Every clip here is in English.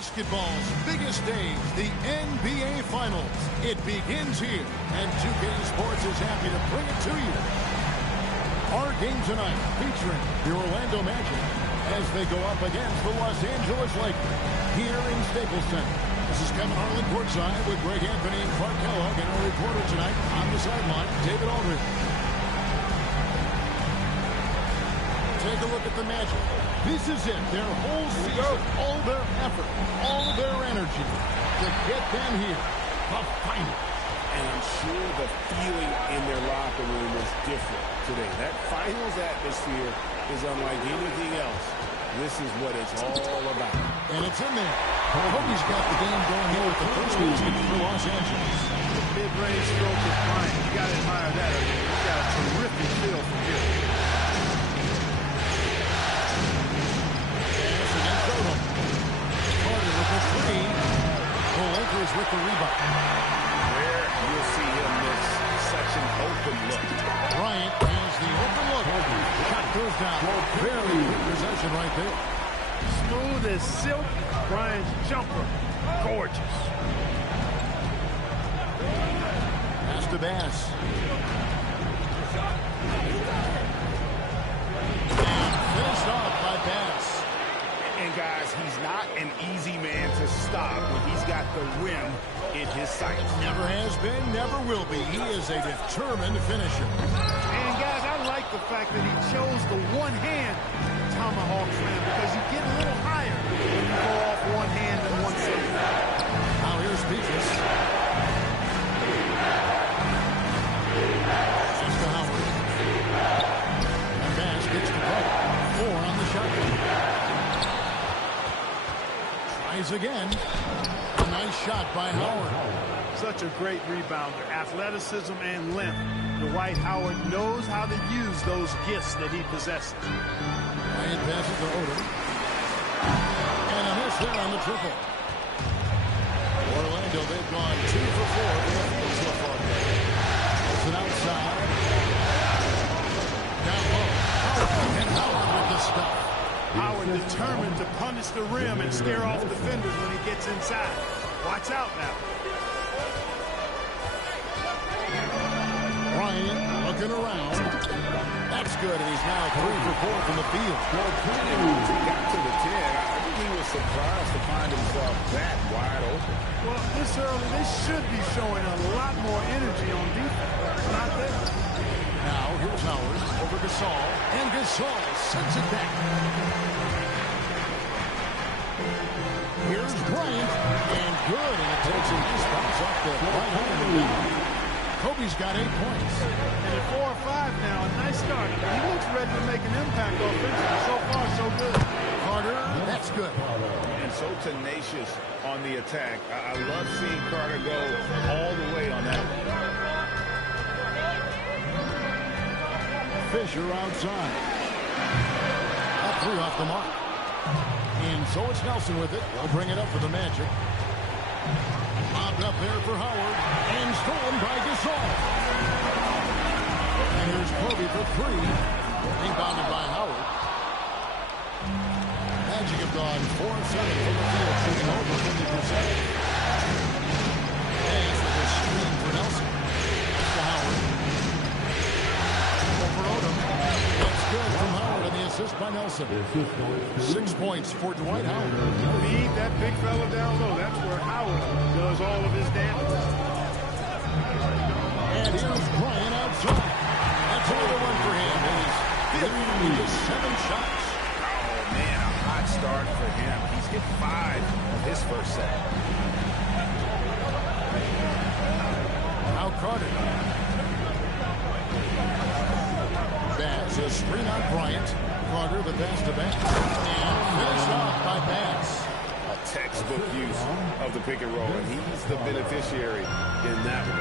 Basketball's biggest stage, the NBA Finals. It begins here, and 2K Sports is happy to bring it to you. Our game tonight featuring the Orlando Magic as they go up against the Los Angeles Lakers here in Staples Center. This is Kevin Harlan courtside with Greg Anthony and Clark Kellogg, and our reporter tonight on the sideline, David Aldridge. Take a look at the Magic. This is it, their whole season, all their effort, all their energy to get them here, the final. And I'm sure the feeling in their locker room is different today. That finals atmosphere is unlike anything else. This is what it's all about. And it's in there. Kobe's got the game going here with the first basket for Los Angeles. The mid-range stroke is fine. You got to admire that. I mean, he's got a terrific feel from here. Carter with the three. The Lakers with the rebound. Where you'll see him miss such an open look. Bryant has the open look. Shot goes down. Very good possession right there. Smooth as silk. Bryant's jumper. Gorgeous. Pass to Bass. And finished off by Bass. And guys, he's not an easy man to stop when he's got the rim in his sights. Never has been, never will be. He is a determined finisher. And guys, I like the fact that he chose the one-hand tomahawk slam because you get a little higher when you go off one hand and one side. Now here's Peaches. Just to Howard. And Bass gets the cover. 4 on the shot clock. Tries again. A nice shot by Howard. Such a great rebounder. Athleticism and length. Dwight Howard knows how to use those gifts that he possesses. Bryant passes to Odom. And a miss there on the triple. Orlando, they've gone 2 for 4 in the field so far. It's an outside. Down low. Howard, and Howard with the stuff. Howard determined to punish the rim and scare off defenders when he gets inside. Watch out now. Bryant looking around. That's good, and he's now 3 for 4 from the field. Once he got to the 10, I think he was surprised to find himself that wide open. Well, this early, they should be showing a lot more energy on defense. It's not there. Now, here's Howard over Gasol, and Gasol sends it back. Here's Bryant, and good, and it takes a nice bounce off the right hand. Kobe's got 8 points. And at 4 or 5 now, a nice start. He looks ready to make an impact offensively. So far, so good. Carter, that's good. And so tenacious on the attack. I love seeing Carter go all the way on that. Fisher outside. Up 3 off the mark. And so it's Nelson with it. They'll bring it up for the Magic. Lobbed up there for Howard. And stolen by Gasol. And here's Kobe for 3. Rebounded by Howard. Magic have gone 4 of 7 from the field, shooting over 50%. Pass with a screen for Nelson. That's to Howard. Over Odom. That's good from Howard, and the assist by Nelson. 6 points for Dwight Howard. Feed that big fella down low. That's where Howard does all of his damage. And here's Bryant outside. That's another one for him. He's 50 with just 7 shots. Oh, man, a hot start for him. He's hit 5 of his first set. Now Carter. Bass, a screen on Bryant. Carter, the pass to Bass. And finished off by Bass. A textbook use of the pick and roll, and he's the beneficiary in that one.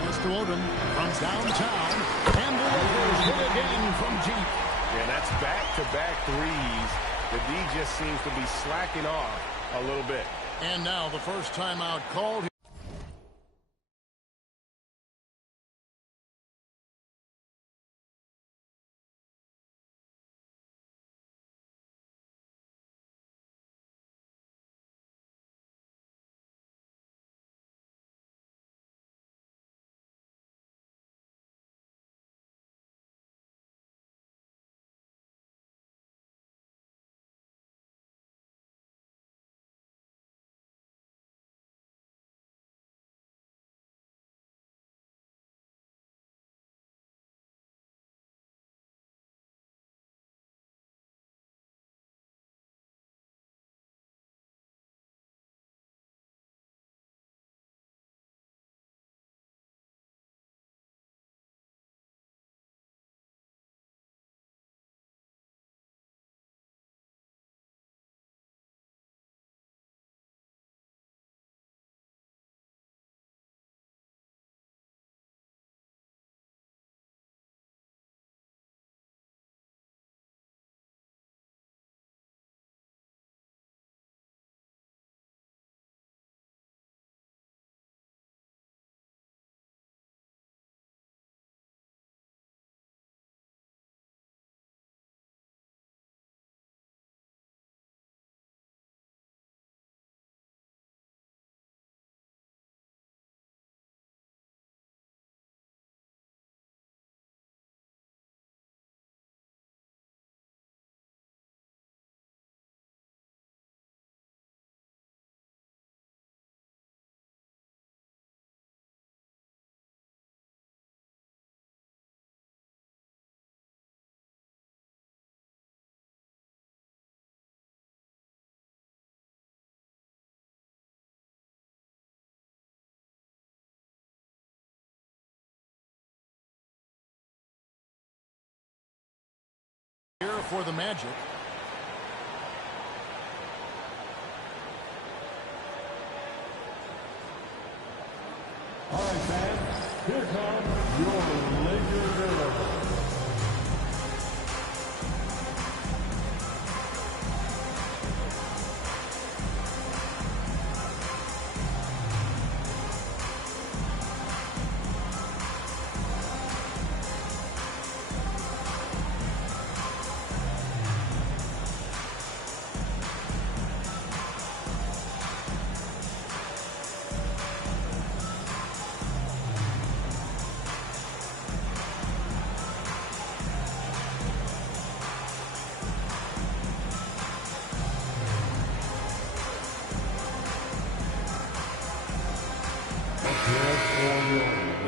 Pass to Odom from downtown. And the Lakers hit again from deep. Yeah, that's back-to-back threes. The D just seems to be slacking off a little bit. And now the first timeout called. here for the Magic. All right, fans, here comes your Lakers Miracle.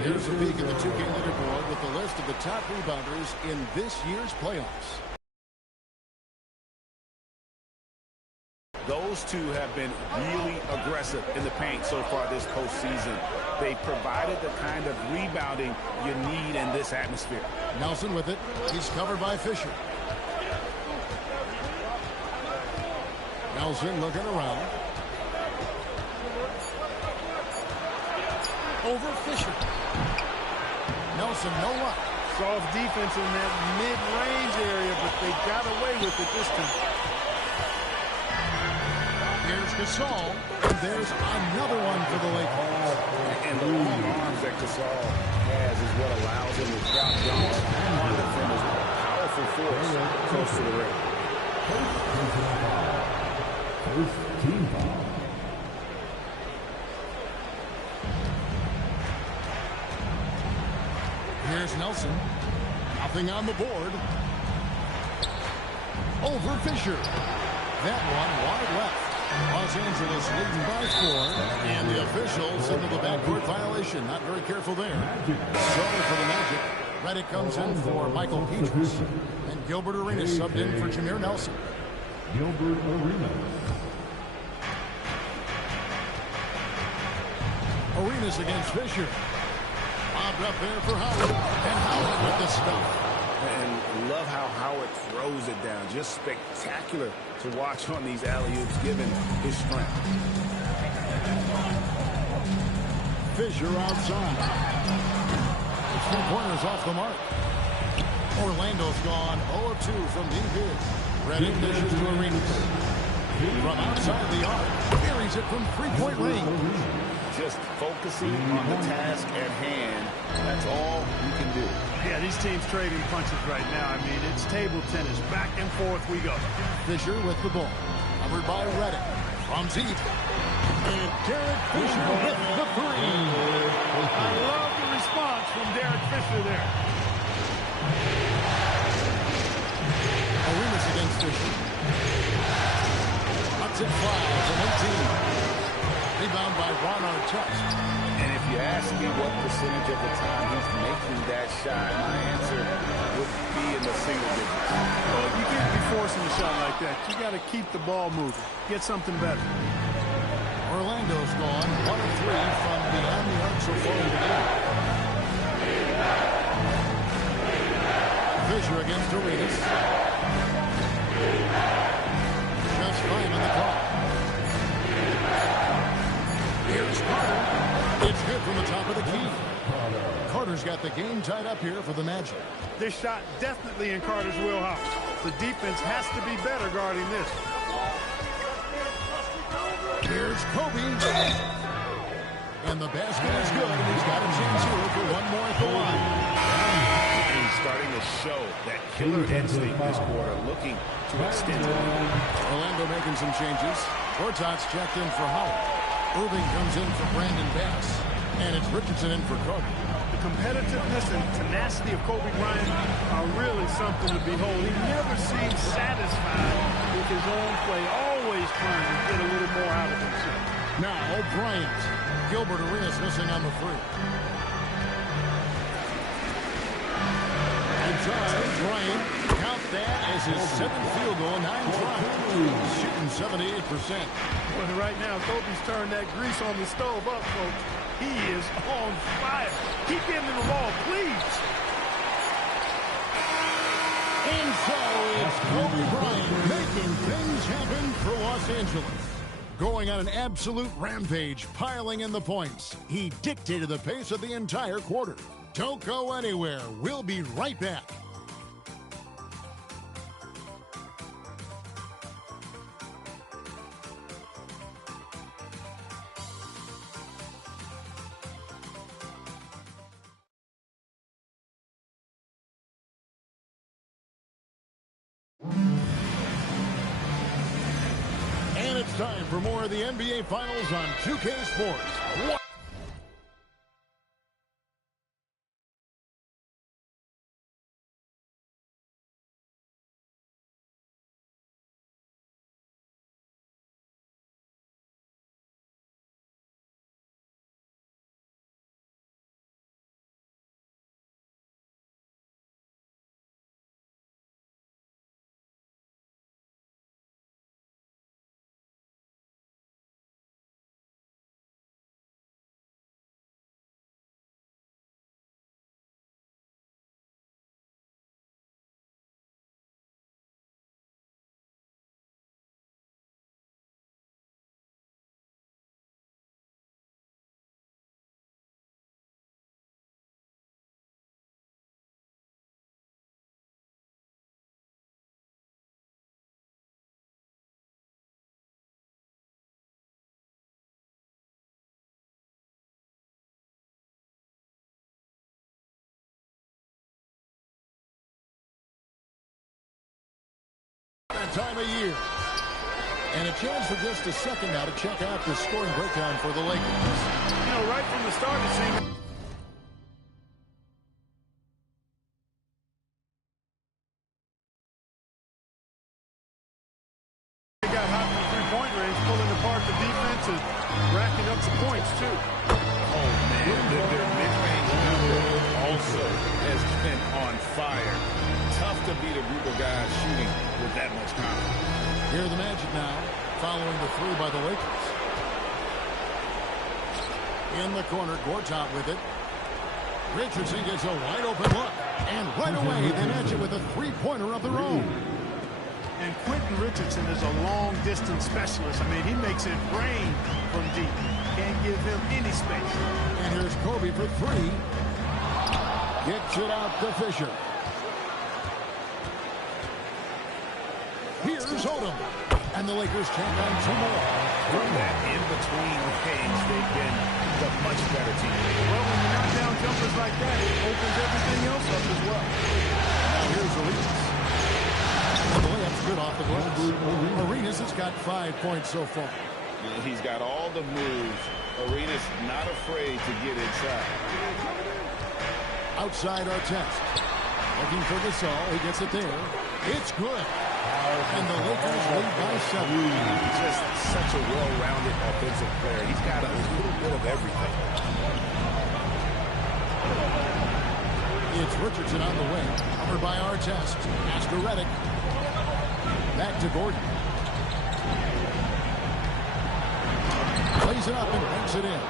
Here's a peek at the 2K leaderboard with the list of the top rebounders in this year's playoffs. Those two have been really aggressive in the paint so far this postseason. They provided the kind of rebounding you need in this atmosphere. Nelson with it. He's covered by Fisher. Nelson looking around. Over Fisher. Nelson, no luck. Soft defense in that mid-range area, but they got away with it this time. Here's Gasol, and there's another one for the Lakers. And the long arms that Gasol has is what allows him to drop dunks on defenders. Powerful force close to the rim. First team foul. Here's Nelson. Nothing on the board. Over Fisher. That one wide left. Los Angeles leading by 4. And the officials into the backcourt violation. Not very careful there. So for the Magic, Reddick comes in for Michael Peters. And Gilbert Arenas subbed in for Jameer Nelson. Gilbert Arenas. Arenas against Fisher. Bobbed up there for Howard. And Howard with the stuff. And love how Howard throws it down. Just spectacular to watch on these alley-oops given his strength. Fisher outside. The three-pointers off the mark. Orlando's gone 0 of 2 from deep here. Reddick dishes to Arenas. From outside the arc. Carries it from three-point range. Just focusing on the task at hand. That's all you can do. Yeah, these teams trading punches right now. I mean, it's table tennis. Back and forth we go. Fisher with the ball. Covered by Reddick. From deep. And Derek Fisher with the three. I love the response from Derek Fisher there. Arenas against Fisher. Lets it fly from 18. Rebound by Ron Artest. And if you ask me what percentage of the time he's making that shot, my answer would be in the single digits. Well, you can't be forcing a shot like that. You got to keep the ball moving. Get something better. Orlando's gone 1 of 3 from beyond the arc so far in the game. Fisher against Arenas. Just 5 on the clock. Here's Carter. It's good from the top of the key. Carter's got the game tied up here for the Magic. This shot definitely in Carter's wheelhouse. The defense has to be better guarding this. Here's Kobe. And the basket is good, and he's got a chance here for one more at the line. And he's starting to show that killer instinct this quarter, looking to extend it. Orlando making some changes. Gortat's checked in for Howard. Irving comes in for Brandon Bass. And it's Richardson in for Kobe. The competitiveness and tenacity of Kobe Bryant are really something to behold. He never seems satisfied with his own play, always trying to get a little more out of himself. Now, Bryant. Gilbert Arenas missing on the free. Inside, Bryant. Count that as his 7th field goal, 9 tries. Shooting 78%. But right now, Kobe's turned that grease on the stove up, folks. He is on fire. Keep giving him the ball, please. And so it's Kobe Bryant making things happen for Los Angeles. Going on an absolute rampage, piling in the points. He dictated the pace of the entire quarter. Don't go anywhere. We'll be right back. And it's time for more of the NBA Finals on 2K Sports. Time of year. And a chance for just a second now to check out the scoring breakdown for the Lakers. You know, right from the start, it seemed they got hot from three-point range, pulling apart the defense and racking up some points, too. Oh, man, their mid-range number also has been on fire. Tough to beat a group of guys shooting with that much confidence. Here are the Magic now, following the three by the Lakers. In the corner, Gortat with it. Richardson gets a wide-open look. And right away, they match it with a three-pointer of their own. And Quentin Richardson is a long-distance specialist. I mean, he makes it rain from deep. Can't give him any space. And here's Kobe for three. Gets it out to Fisher. Here's Odom. And the Lakers tack on two more. From that in-between range, they've been the much better team. Well, when you knock down jumpers like that, it opens everything else up as well. Now here's Arenas. And the layup's good off the glass. Arenas has got 5 points so far. Yeah, he's got all the moves. Arenas not afraid to get inside. Outside our test. Looking for Gasol. He gets it there. It's good. And the Lakers lead by 7. He's just such a well-rounded offensive player. He's got a little bit of everything. It's Richardson on the wing. Covered by our test. Pass to Redick. Back to Gordon. Plays it up and banks it in.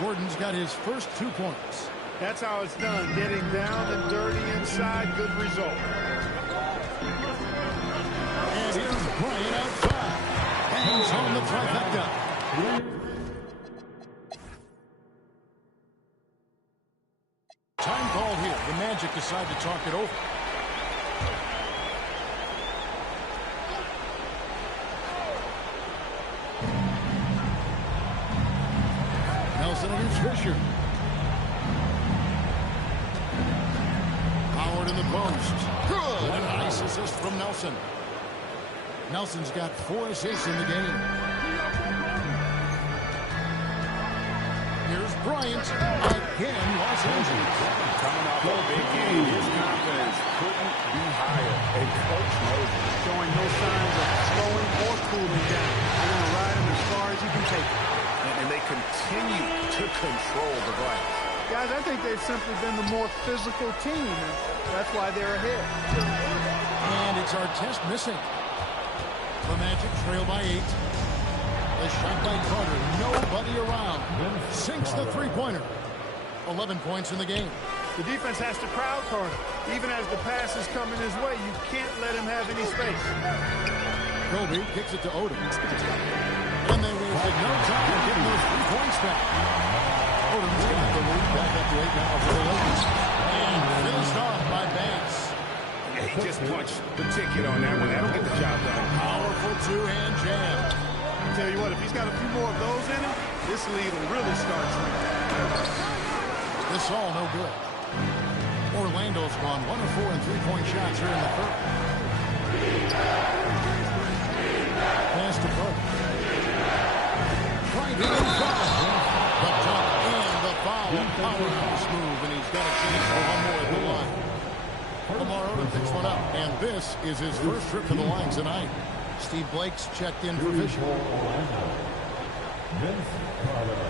Gordon's got his first 2 points. That's how it's done. Getting down and dirty inside. Good result. And here's Bryant outside. Hangs on the trifecta. Time called here. The Magic decide to talk it over. Nelson against Fisher. Howard in the post. Good. And a nice assist from Nelson. Nelson's got 4 assists in the game. Here's Bryant. Again, Los Angeles. Coming off a big game, his confidence couldn't be higher. And coach knows it. Showing no signs of slowing or cooling down. They're going to ride him as far as he can take it. And they continue to control the glass. Guys, I think they've simply been the more physical team, and that's why they're ahead. And it's our test missing. The Magic trail by 8. The shot by Carter. Nobody around. Sinks the three-pointer. 11 points in the game. The defense has to crowd Carter. Even as the pass is coming his way, you can't let him have any space. Kobe kicks it to Odom. And they wasted no time getting those 3 points back. Odom's got the lead back up to 8 now for the Lakers. And finished off by Bass. Yeah, he just punched the ticket on that one. That'll get the job done. Powerful two-hand jam. I tell you what, if he's got a few more of those in him, this lead will really start shrinking. This all no good. Orlando's gone 1 of 4 in 3-point shots here in the third. Pass to Cook. Right in front. The dunk and the foul. Powerhouse move, and he's got a chance for one more at the line. Tomorrow to picks one up, and this is his first trip to the line tonight. Steve Blake's checked in for Fisher. Vince Carter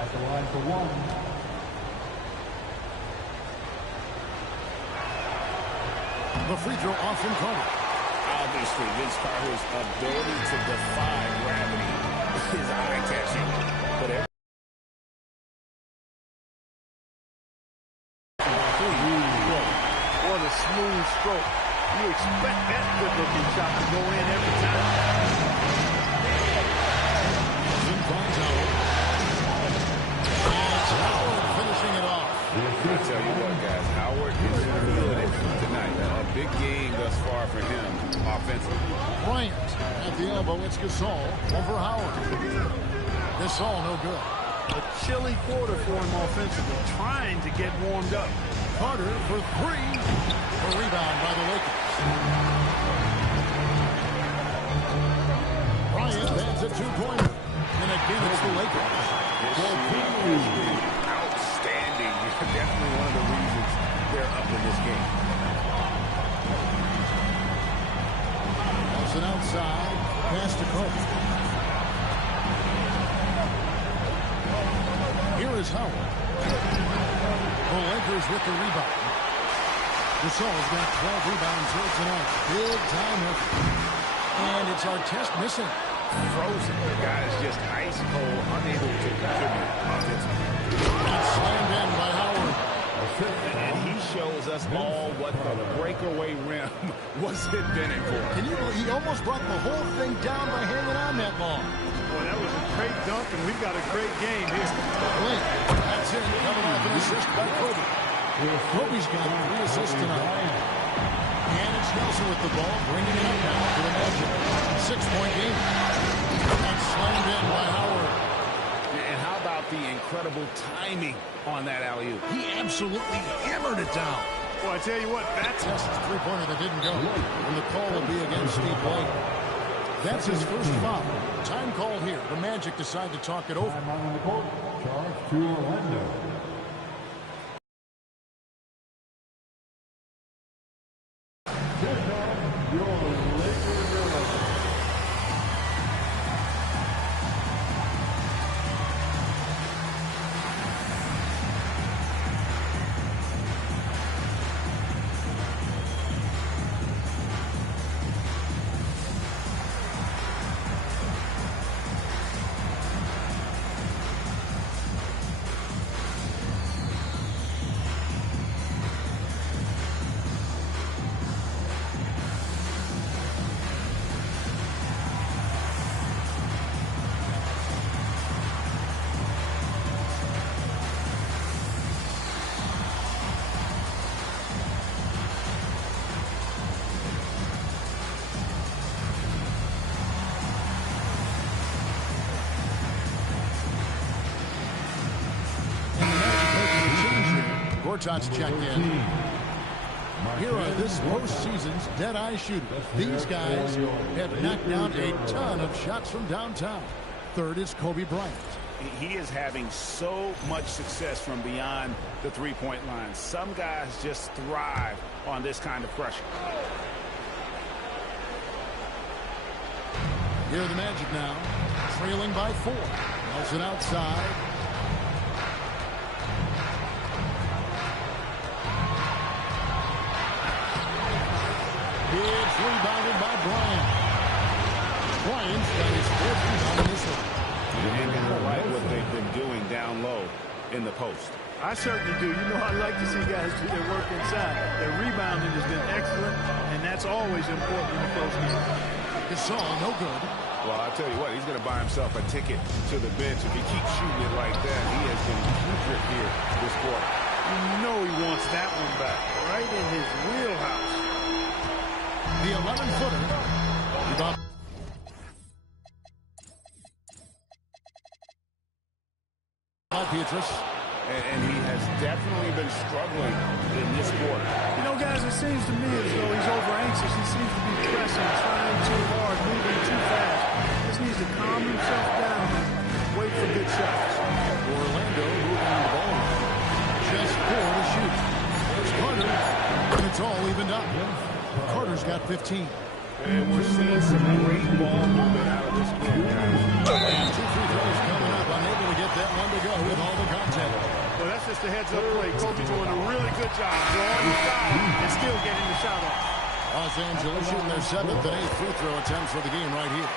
at the line for 1. The free throw off from Carter. Obviously, Vince Carter's ability to defy gravity is eye-catching. But what a smooth stroke. You expect that good-looking shot to go in every time. Finds Howard. And it's Howard finishing it off. I tell you what, guys, Howard is feeling it tonight. A big game thus far for him offensively. Bryant at the elbow. It's Gasol over Howard. Gasol no good. A chilly quarter for him offensively, trying to get warmed up. Carter for 3. A rebound by the Lakers. Bryant lands a 2-pointer. And again, it's the Lakers. Outstanding. Definitely one of the reasons they're up in this game. That's an outside pass to Cook. Here is Howard. The Lakers with the rebound. Gasol's got 12 rebounds here tonight. Big time effort. And it's Artest missing. Frozen. The guy is just ice cold, unable to contribute offensively. It's slammed in by Howard. And he shows us all what the breakaway rim was invented for. Can you believe he almost brought the whole thing down by hanging on that long? Boy, that was a great dunk, and we've got a great game here. Blake, that's it. Coming off an assist by Kobe. Kobe's got 3 assists tonight. And it's Nelson with the ball, bringing it up now to the Magic. 6-point game. And slammed in by Howard. And how about the incredible timing on that alley-oop? He absolutely hammered it down. Well, I tell you what, that's That's a 3-pointer that didn't go. And the call will be against Steve Blake. That's his first foul. Time called here. The Magic decide to talk it over. Time on the court. Charge to Orlando. Here comes your Lakers. Gortat's checked in. Here are this postseason's dead-eye shooters. These guys have knocked down a ton of shots from downtown. Third is Kobe Bryant. He is having so much success from beyond the three-point line. Some guys just thrive on this kind of pressure. Here are the Magic now, trailing by 4. Nelson outside. It's rebounded by Bryant. Bryant's got his 4th rebound in this one. And I like what they've been doing down low in the post. I certainly do. You know, I like to see guys do their work inside. Their rebounding has been excellent, and that's always important in a close game. Gasol, no good. Well, I'll tell you what, he's going to buy himself a ticket to the bench. If he keeps shooting it like that, he has been putrid here this quarter. You know he wants that one back, right in his wheelhouse. The 11-footer. Rebound. Pietrus. And he has definitely been struggling in this quarter. You know, guys, it seems to me as though he's over-anxious. He seems to be pressing, trying too hard, moving too fast. Just needs to calm himself down and wait for good shots. Orlando moving the ball. Just 4 to shoot. There's Carter. And it's all evened up. Carter's got 15. And we're seeing some great ball movement out of this game, guys. And 2 free throws coming up. Unable to get that one to go with all the contact. Well, that's just a heads-up play. Kobe doing a really good job drawing the foul and still getting the shot off. Los Angeles shooting their 7th and 8th free throw attempts for the game right here.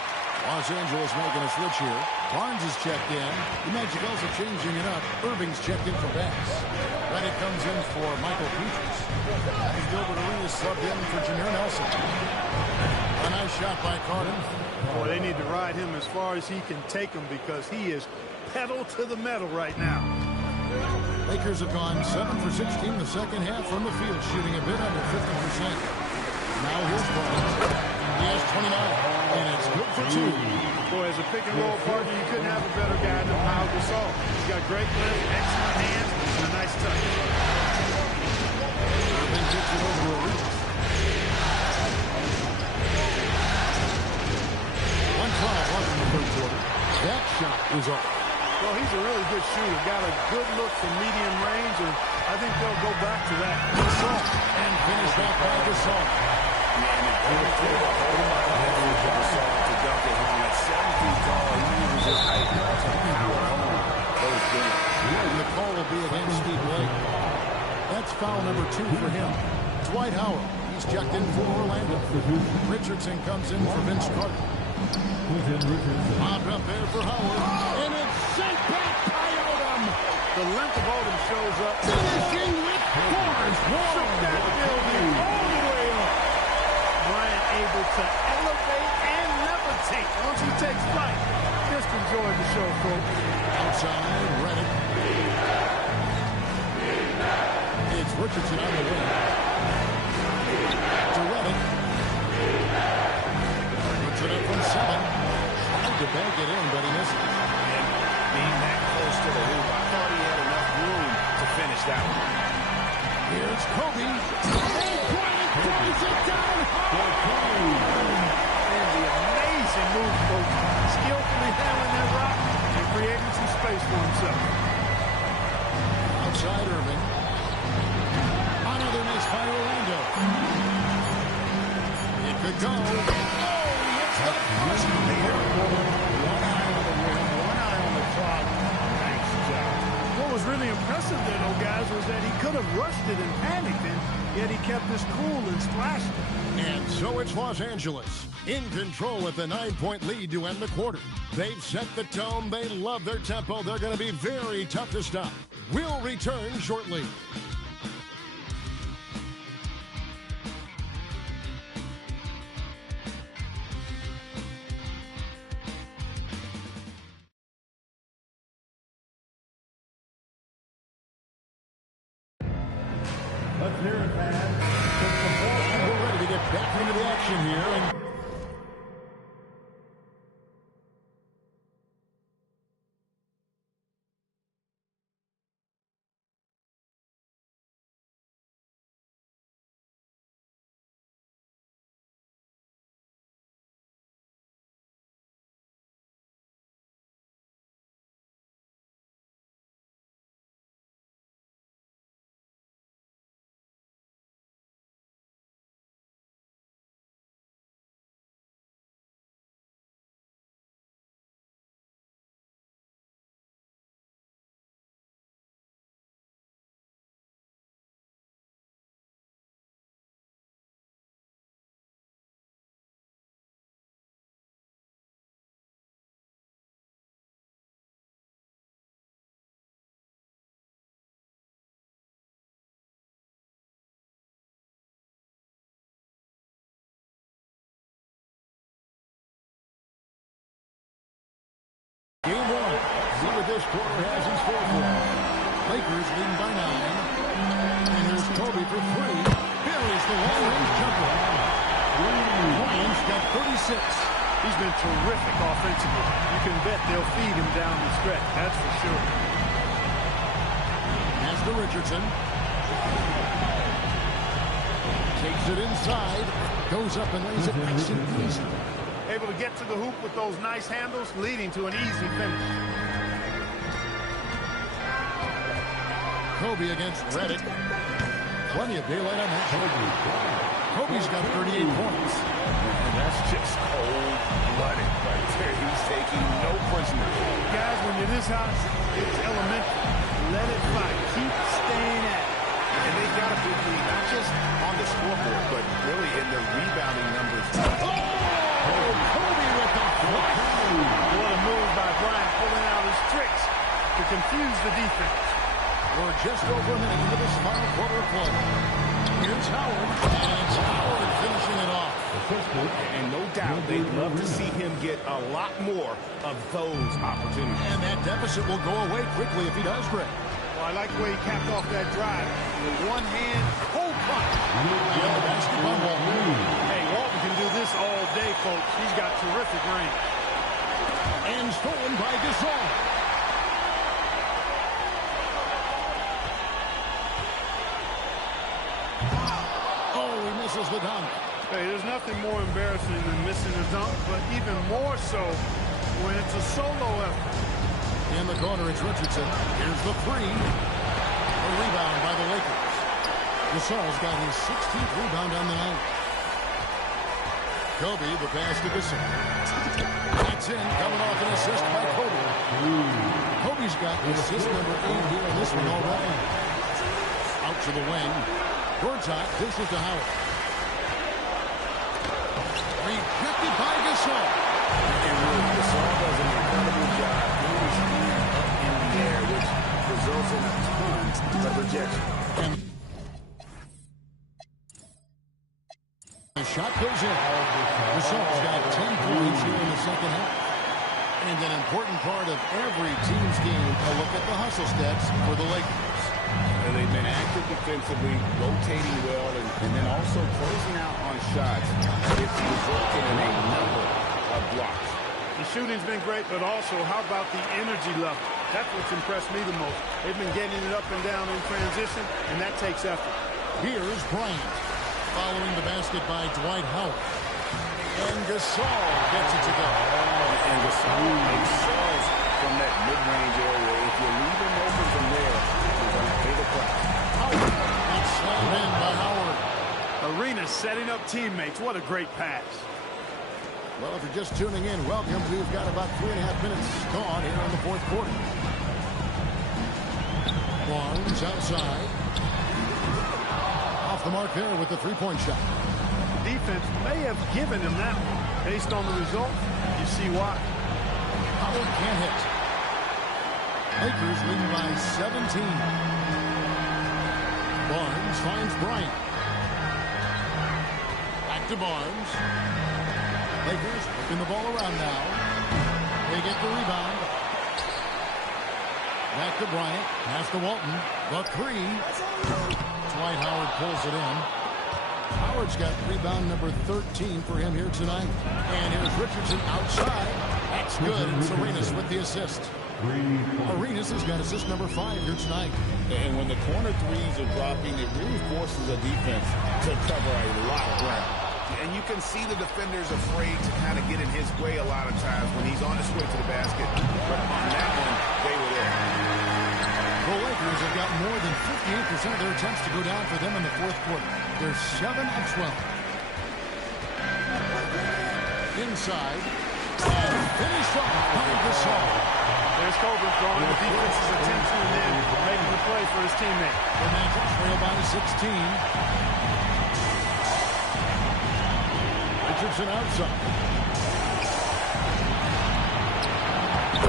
Los Angeles making a switch here. Barnes is checked in. The Magic also changing it up. Irving's checked in for Bass. Reddick comes in for Michael Pietrus. And Gilbert Arenas subbed in for Jameer Nelson. A nice shot by Carter. Boy, they need to ride him as far as he can take him because he is pedal to the metal right now. Lakers have gone 7 for 16 the second half from the field, shooting a bit under 50%. Now here's Barnes. He has 29, and it's good for 2. Boy, as a pick-and-roll partner, you couldn't have a better guy than Pau Gasol. He's got great length, excellent hands, and a nice touch. Irving gets it over to Arenas. 112 left in the third quarter. That shot is off. Well, he's a really good shooter. Got a good look from medium range, and I think they'll go back to that. Gasol, and finish that by Gasol. To dunk it home at 7 feet tall, he uses his height to power home those games. And the call will be against Steve Blake. That's foul number 2 for him. Dwight Howard, he's checked in for Orlando. Richardson comes in for Vince Carter. Popped up there for Howard, and it's sent back by Odom. The length of Odom shows up. Finishing with force. Shook that building all the way up. Bryant able to elevate and levitate once he takes flight. Just enjoy the show, folks. Outside, Reddick. It's Richardson on the wing. To Reddick. Puts it up from 7. Tried to bank it in, but he misses. And being that close to the hoop, I thought he had enough room to finish that one. Here's Kobe. And Bryant throws it down hard. And the amazing move, folks. Skillfully handling that rock and creating some space for himself. Outside Irving. Another miss by Orlando. It could go. Oh, he hits the post. One eye on the rim, one eye on the clock. Nice job. What was really impressive there, though, guys, was that he could have rushed it and panicked, and yet he kept his cool and splashed it. And so it's Los Angeles in control with a 9-point lead to end the quarter. They've set the tone. They love their tempo. They're going to be very tough to stop. We'll return shortly. Let's hear it, fans. We're ready to get back into the action here. And this quarter has in store for them. Lakers leading by 9. And here's Kobe for 3. Buries the long-range jumper. Bryant's got 36. He's been terrific offensively. You can bet they'll feed him down the stretch. That's for sure. As to Richardson. Takes it inside. Goes up and lays it nice and easy. Able to get to the hoop with those nice handles, leading to an easy finish. Kobe against Redick. Plenty of daylight on that. Kobe's got 38 points. And that's just cold-blooded right there. He's taking no prisoners. Guys, when you're this hot, it's elemental. Let it fly. Keep staying at it. And they've got a big lead, not just on the scoreboard, but really in their rebounding numbers. Oh, Kobe with the flush. What a move by Bryant, pulling out his tricks to confuse the defense. We're just over a minute into this final quarter of play. Here's Howard, and it's Howard finishing it off. And no doubt they'd love to see him get a lot more of those opportunities. And that deficit will go away quickly if he does, Greg. Well, I like the way he capped off that drive. With one hand, cold punch. Yeah, the basketball ball. Hey, Walton can do this all day, folks. He's got terrific range. And stolen by Gasol. Oh, he misses the dunk. Hey, there's nothing more embarrassing than missing a dunk, but even more so when it's a solo effort. In the corner, it's Richardson. Here's the 3. A rebound by the Lakers. Gasol's got his 16th rebound on the night. Kobe, the pass to Gasol. That's in, coming off an assist by Kobe. Kobe's got assist number 8 here in this one already. Out to the wing. Gortat dishes to Howard. Rejected by Gasol. And really, Gasol does an incredible job getting his hand up in the air, which results in a ton of rejection. And the shot goes in. Gasol's got 10 points here in the second half. And an important part of every team's game, a look at the hustle stats for the Lakers. And they've been active defensively, rotating well, and then also closing out on shots. It's resulted in a number of blocks. The shooting's been great, but also, how about the energy level? That's what's impressed me the most. They've been getting it up and down in transition, and that takes effort. Here's Bryant, following the basket by Dwight Howard. And Gasol gets it to go. And Gasol excels from that mid-range area. If you leave him open from there, you're going to pay the price. Howard, it's slammed in by Howard. Arenas setting up teammates. What a great pass. Well, if you're just tuning in, welcome. We've got about 3.5 minutes gone here in the fourth quarter. Barnes outside. Off the mark there with the three-point shot. The defense may have given him that one. Based on the result, you see why. Howard can't hit. Lakers leading by 17. Barnes finds Bryant. Back to Barnes. Lakers working the ball around now. They get the rebound. Back to Bryant. Pass to Walton. The 3. Dwight Howard pulls it in. Howard's got rebound number 13 for him here tonight. And here's Richardson outside. That's good. It's Arenas with the assist. Arenas has got assist number 5 here tonight. And when the corner threes are dropping, it really forces a defense to cover a lot of ground. And you can see the defenders afraid to kind of get in his way a lot of times when he's on his way to the basket. But on that one, they were there. The Lakers have got more than 58% of their attempts to go down for them in the fourth quarter. They're 7 of 12. Inside. And finished off by Gasol. There's Kobe drawing the defense's attention and then making the play for his teammate. The Magic trail by 16. Richardson outside.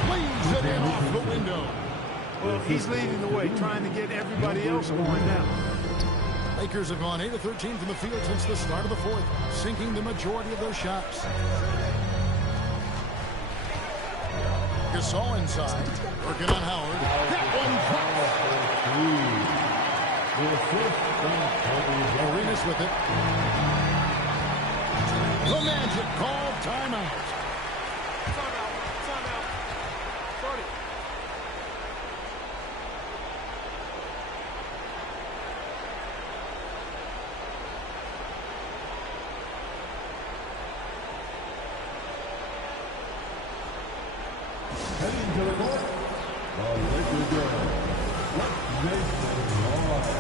Leaves it in off the window. Well, he's leading the way, trying to get everybody else going down. Lakers have gone 8 of 13 from the field since the start of the fourth, sinking the majority of their shots. Gasol inside. Working on Howard. That one dropped. Arenas with it. The Magic called timeout. Timeout. Start it. Heading to the court, the Laker girls. Let's make some noise.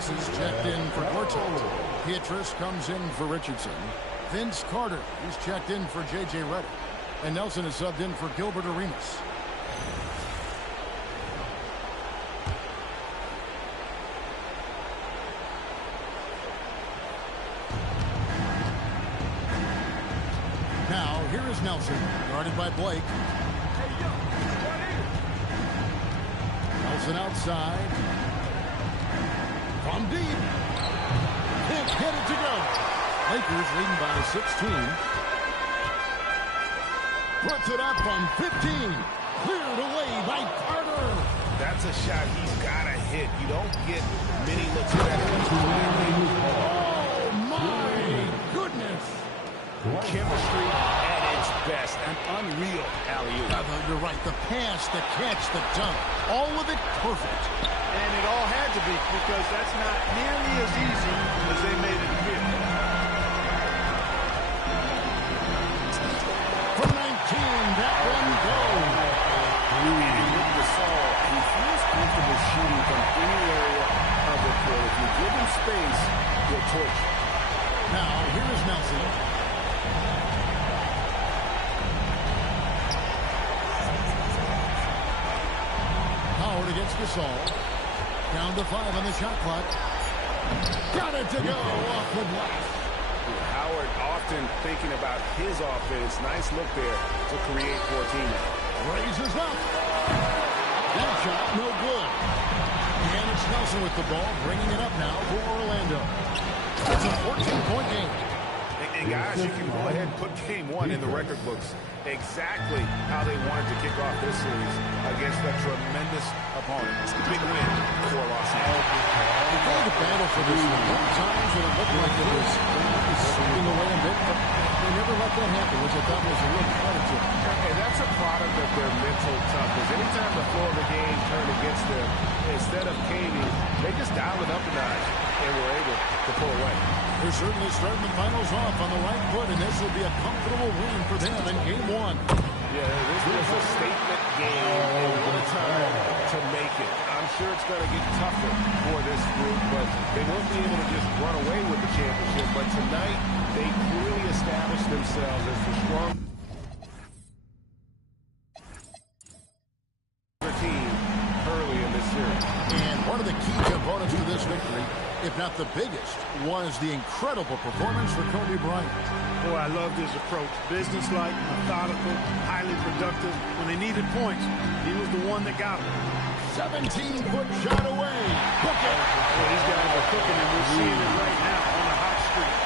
Is checked in for Gortat. Pietrus comes in for Richardson. Vince Carter is checked in for J.J. Redick. And Nelson is subbed in for Gilbert Arenas. Now, here is Nelson, guarded by Blake. Nelson outside. From deep. Can't get it to go. Lakers leading by 16. Puts it up from 15. Cleared away by Carter. That's a shot he's got to hit. You don't get many looks at that. Oh, my goodness. Chemistry at its best. An unreal alley-oop. You're right. The pass, the catch, the dunk. All of it perfect. And it all had to be, because that's not nearly as easy as they made it appear. From 19, that one goes. With Gasol, he feels comfortable shooting from any area of the court. If you give him space, he'll torch you. Now, here is Nelson. Howard against Gasol. Down to 5 on the shot clock. Got it to go off the glass. Howard often thinking about his offense. Nice look there to create 14. Raises up. That shot no good. And it's Nelson with the ball, bringing it up now for Orlando. It's a 14-point game. And guys, you can go ahead and put game one in the record books. Exactly how they wanted to kick off this series against a tremendous opponent. Big win for Los Angeles. They played a battle for this one. There were times when it looked like it was slipping away a bit, but they never let that happen, which I thought was a real credit to them. And that's a product of their mental toughness. Anytime the flow of the game turned against them, instead of caving, they just dialed it up a notch and were able to pull away. They're certainly starting the finals off on the right foot, and this will be a comfortable win for them in Game 1. Yeah, this was a statement game, and what a time to make it. I'm sure it's going to get tougher for this group, but they won't be able to just run away with the championship. But tonight, they clearly established themselves as the strong team early in this series. And one of the key components of this victory, if not the biggest, was the incredible performance for Kobe Bryant. Boy, I loved his approach. Businesslike, methodical, highly productive. When they needed points, he was the one that got them. 17-foot shot away. Hook it. Well, these guys are cooking, and we're seeing it right now on the hot streak.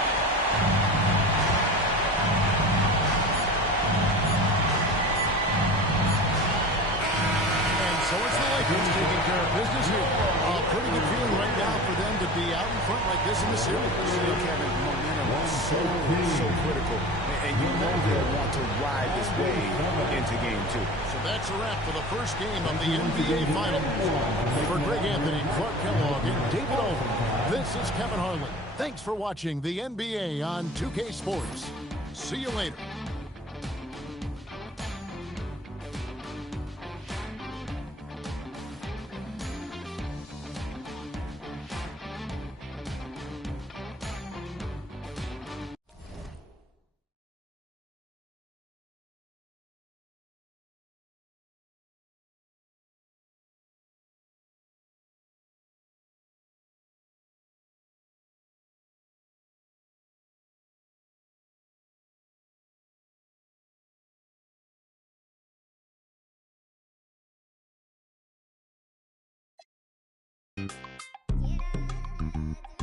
Lakers taking care of business here. Pretty good feeling right now for them to be out in front like this in the series. You know, Kevin, momentum is so critical. And you know they'll want to ride this wave into game 2. So that's a wrap for the first game of the NBA Finals. For Greg Anthony, Clark Kellogg, and David Olden, this is Kevin Harlan. Thanks for watching the NBA on 2K Sports. See you later.